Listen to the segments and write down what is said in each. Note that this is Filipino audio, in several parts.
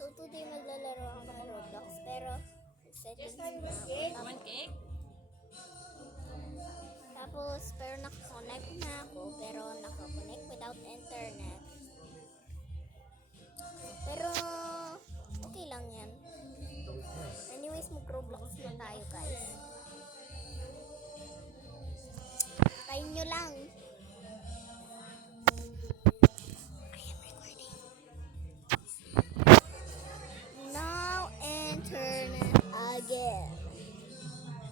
So today maglalaro ako ng Roblox pero settings na One cake? tapos pero nakakonect na ako pero nakakonect without internet. Pero okay lang yan. Anyways, mag-Roblox na tayo guys. Tayo nyo lang. I am recording. Now internet again.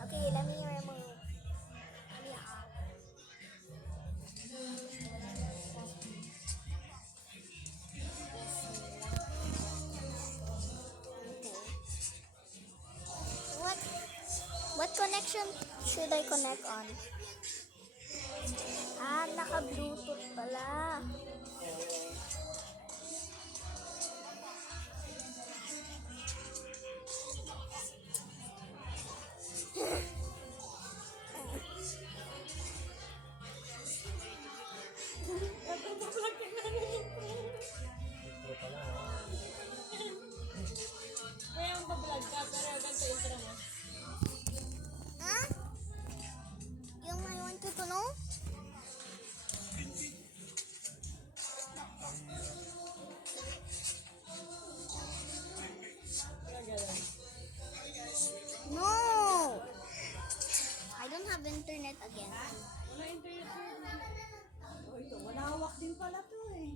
Okay, let me remove. Let me off. What connection should I connect on? Ah, naka-Bluetooth pala. Kaya ang bablog ka, pero ganito intro mo. Huh? Yung I want to know? Kaya gano'n. No! I don't have internet again. Wala internet yun. Oh, ito, malawak din pala to eh.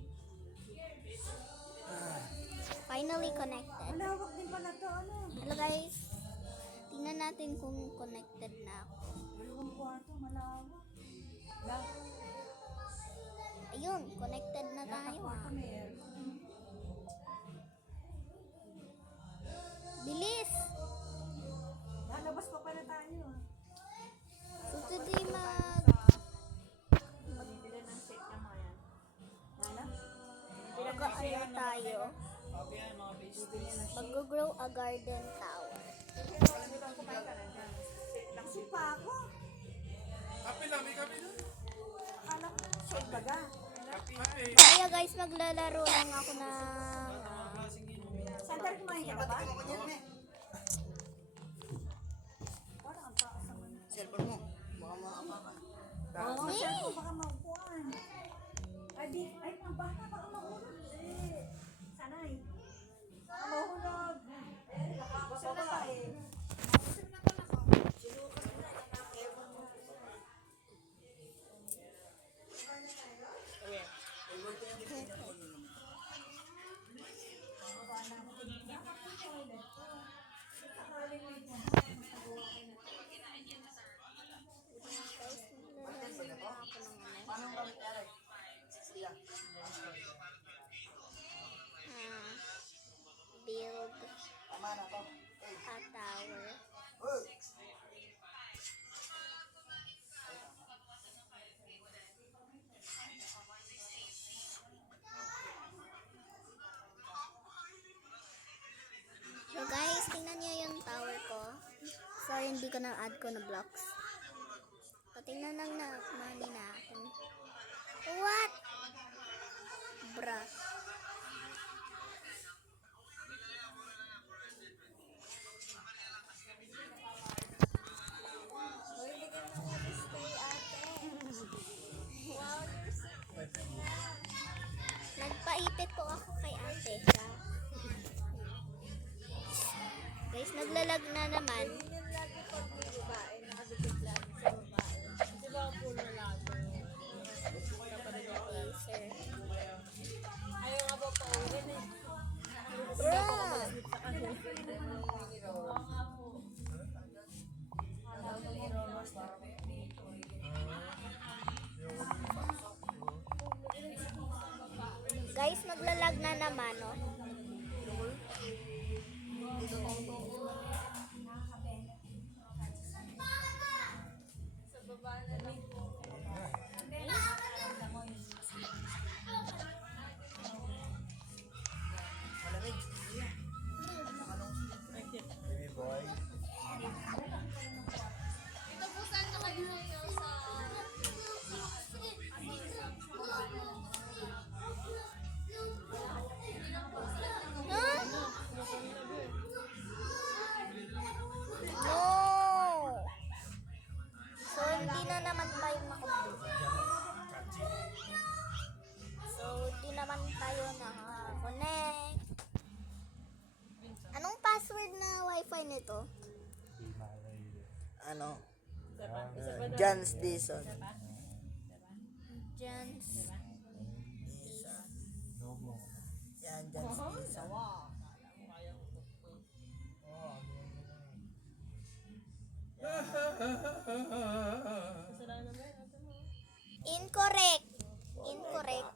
Finally connected. Malawak din pala to, ano? Hello guys. Tingnan natin kung connected na ako. Dalawang kwarto, malawak. Lahat Ayun, connected na ng tayo. kwarto may aircon. Bilis! Lalabas pa pala tayo ah. So today Bibili ng set na mga yan. Nala? mag-ano tayo. Mag-grow a garden tower. Nagsupa ako. Kape lang, may kape lang. Akala ko, shade baga. Kape. Kaya guys, maglalaro lang ako ng... Sandal kumain ka na ba? Parang ang taas naman. Cellphone mo. Baka maapakan. Oo, cellphone baka makukuhaan. Ay, ang bata baka mahulog. Sanay. Baka mahulog. Gusto na pa eh. Build a tower. So guys, tingnan nyo yung tower ko. Sorry, hindi ko na-add ko na blocks. So, tingnan lang na mali natin. What? Bruh. Nagpaipit po ako kay ate. Guys, naglalag na naman. Yung lagi pag may babae, nakadikit lagi sa babae. Di ba ang puno lahat? Sir. Ayaw nga ba pa uwin eh. Bruh! Guys, naglalag na naman, oh. ano, Isa pa na. John's Dison. John's. Yan, John's Dison. Kasalanan ba yun? Ate mo. Incorrect. Incorrect.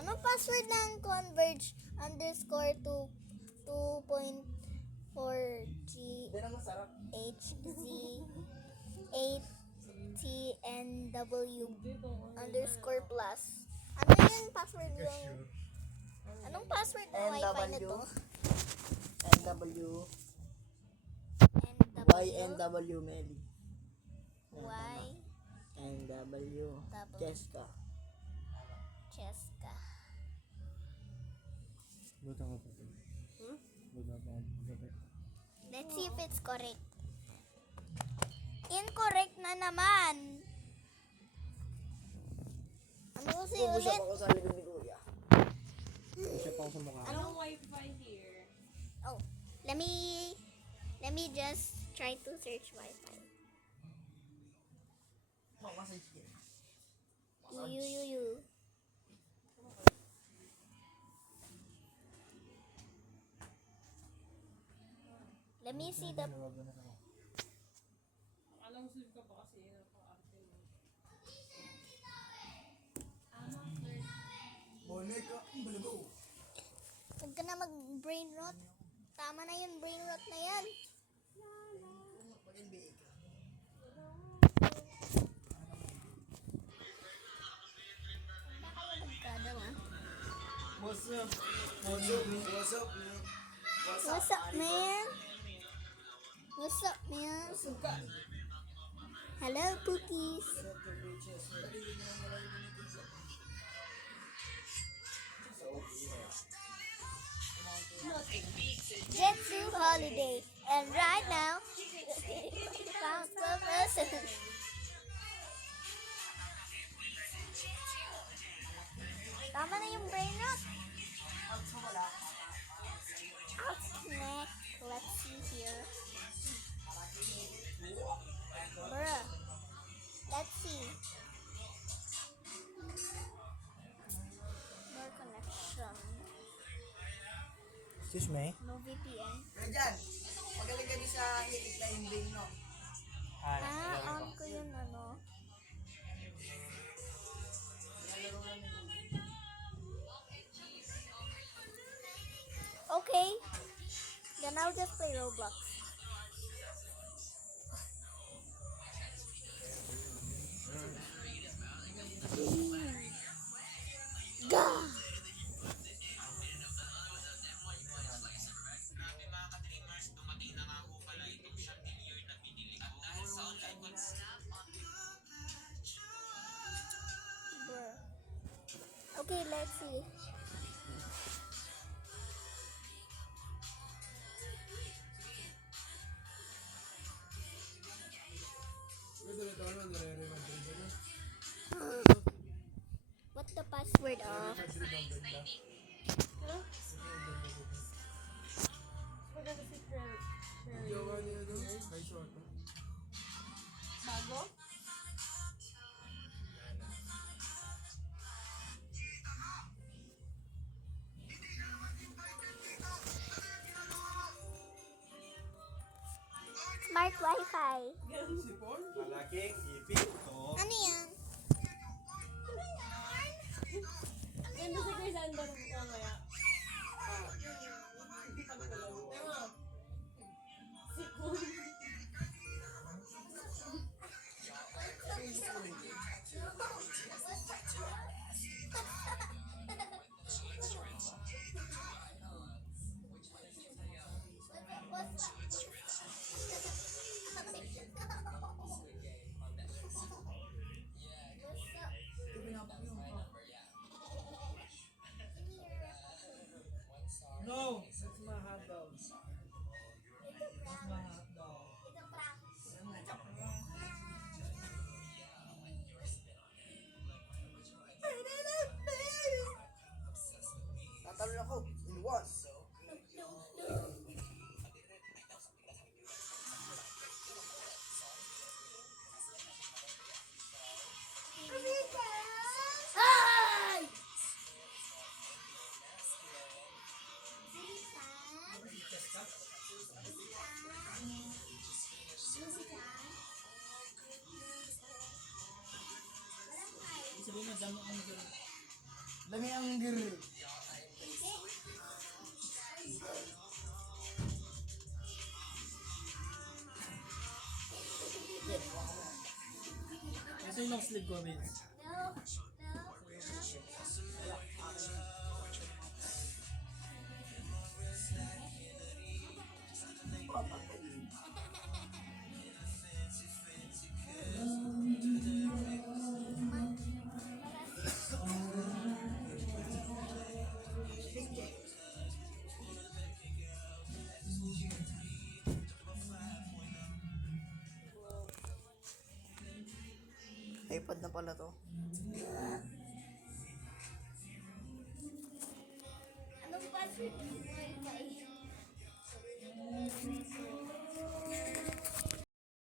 Anong password ng Converge underscore 2.4G HZ 8TNW underscore plus? Ano yung password yung... Anong password ng wifi na to? NW, YNW Melly. Y NW, Cheska. Cheska. Let's see if it's correct. Incorrect na naman. Ano kasi Push up ulit? ako sa likod ni Kuya. Push up ako sa mukha. Anong wifi here? Oh, let me just try to search Wi-Fi. Message ka. You. Let me see the... Alam save ka pa kasi yun ako arte mo. Huwag ka na mag-brain rot. Tama na yun, brain rot na yan. What's up? What's up, man? What's up, man? What's up, man? What's up, man? Hello, Pookies. Jet to holiday, and right now, found the person. Tama na yung brain rot. Next, let's see here. Bruh. Let's see. More connection. Excuse me? No VPN. Kaya dyan, magaling ka din sa hilig na yung brain, no? On ko yun ano. Okay. Then I'll just play Roblox. Gah! Bruh. Okay, let's see. What's the password of? Maganda si Sherry. Bago? Smart Wi-Fi. Malaking ipit to. Ano yan? Ganda si Chris Andor mamaya. Sipon. No! That's my hot dog. That's my hot dog. Tatalon ako in one. Hanger. Kasi yung long sleeve ko, Vince. iPad na pala to.